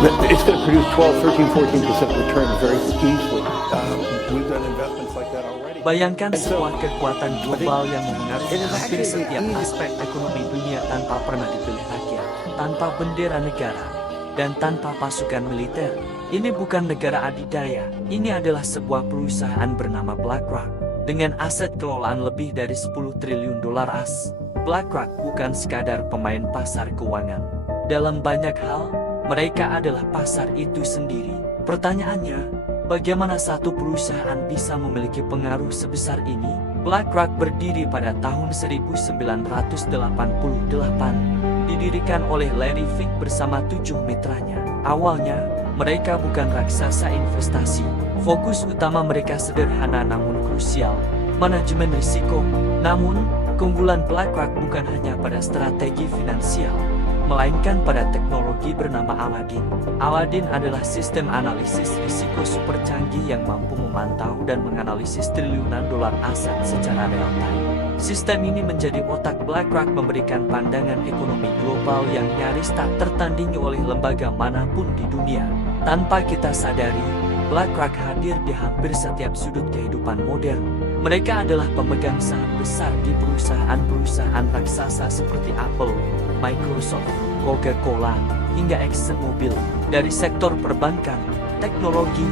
It's going to produce 12, 13, 14% return very easily. We've done investments like that already. Bayangkan sebuah kekuatan global yang memengaruhi hampir setiap aspek ekonomi dunia tanpa pernah dipilih rakyat, tanpa bendera negara, dan tanpa pasukan militer. Ini bukan negara adidaya, ini adalah sebuah perusahaan bernama BlackRock. Dengan aset kelolaan lebih dari 10 triliun dolar AS, BlackRock bukan sekadar pemain pasar keuangan. Dalam banyak hal, mereka adalah pasar itu sendiri. Pertanyaannya, bagaimana satu perusahaan bisa memiliki pengaruh sebesar ini? BlackRock berdiri pada tahun 1988, didirikan oleh Larry Fink bersama 7 mitranya. Awalnya, mereka bukan raksasa investasi. Fokus utama mereka sederhana namun krusial, manajemen risiko. Namun, keunggulan BlackRock bukan hanya pada strategi finansial, melainkan pada teknologi bernama Aladdin. Aladdin adalah sistem analisis risiko super canggih yang mampu memantau dan menganalisis triliunan dolar aset secara real-time. Sistem ini menjadi otak BlackRock, memberikan pandangan ekonomi global yang nyaris tak tertandingi oleh lembaga manapun di dunia. Tanpa kita sadari, BlackRock hadir di hampir setiap sudut kehidupan modern. Mereka adalah pemegang saham besar di perusahaan-perusahaan raksasa seperti Apple, Microsoft, Coca-Cola, hingga ExxonMobil. Dari sektor perbankan, teknologi,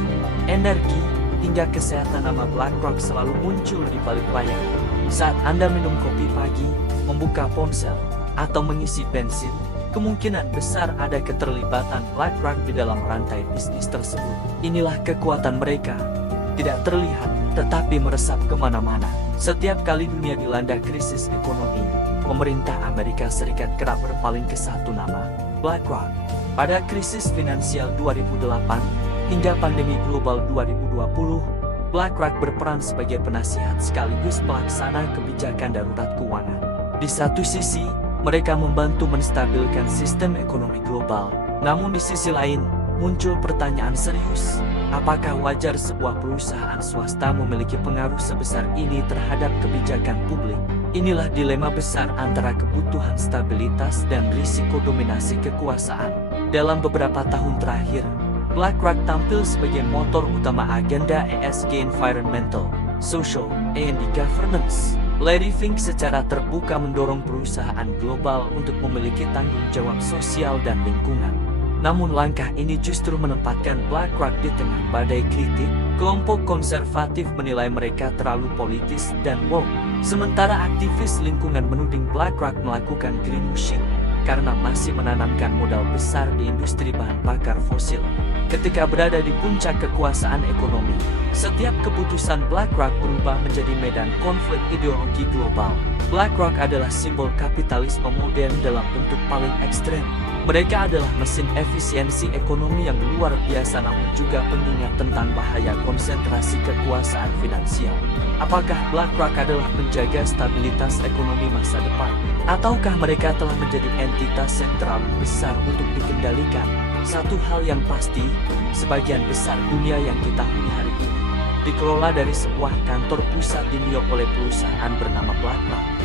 energi, hingga kesehatan, nama BlackRock selalu muncul di balik layar. Saat Anda minum kopi pagi, membuka ponsel, atau mengisi bensin, kemungkinan besar ada keterlibatan BlackRock di dalam rantai bisnis tersebut. Inilah kekuatan mereka. Tidak terlihat, tetapi meresap kemana-mana. Setiap kali dunia dilanda krisis ekonomi, pemerintah Amerika Serikat kerap berpaling ke satu nama, BlackRock. Pada krisis finansial 2008 hingga pandemi global 2020, BlackRock berperan sebagai penasihat sekaligus pelaksana kebijakan darurat keuangan. Di satu sisi, mereka membantu menstabilkan sistem ekonomi global. Namun di sisi lain, muncul pertanyaan serius. Apakah wajar sebuah perusahaan swasta memiliki pengaruh sebesar ini terhadap kebijakan publik? Inilah dilema besar antara kebutuhan stabilitas dan risiko dominasi kekuasaan. Dalam beberapa tahun terakhir, BlackRock tampil sebagai motor utama agenda ESG, Environmental, Social, and Governance. Larry Fink secara terbuka mendorong perusahaan global untuk memiliki tanggung jawab sosial dan lingkungan. Namun langkah ini justru menempatkan BlackRock di tengah badai kritik. Kelompok konservatif menilai mereka terlalu politis dan woke, sementara aktivis lingkungan menuding BlackRock melakukan greenwashing karena masih menanamkan modal besar di industri bahan bakar fosil. Ketika berada di puncak kekuasaan ekonomi, setiap keputusan BlackRock berubah menjadi medan konflik ideologi global. BlackRock adalah simbol kapitalisme modern dalam bentuk paling ekstrem. Mereka adalah mesin efisiensi ekonomi yang luar biasa, namun juga pengingat tentang bahaya konsentrasi kekuasaan finansial. Apakah BlackRock adalah penjaga stabilitas ekonomi masa depan? Ataukah mereka telah menjadi entitas yang terlalu besar untuk dikendalikan? Satu hal yang pasti, sebagian besar dunia yang kita huni hari ini dikelola dari sebuah kantor pusat di New York oleh perusahaan bernama BlackRock.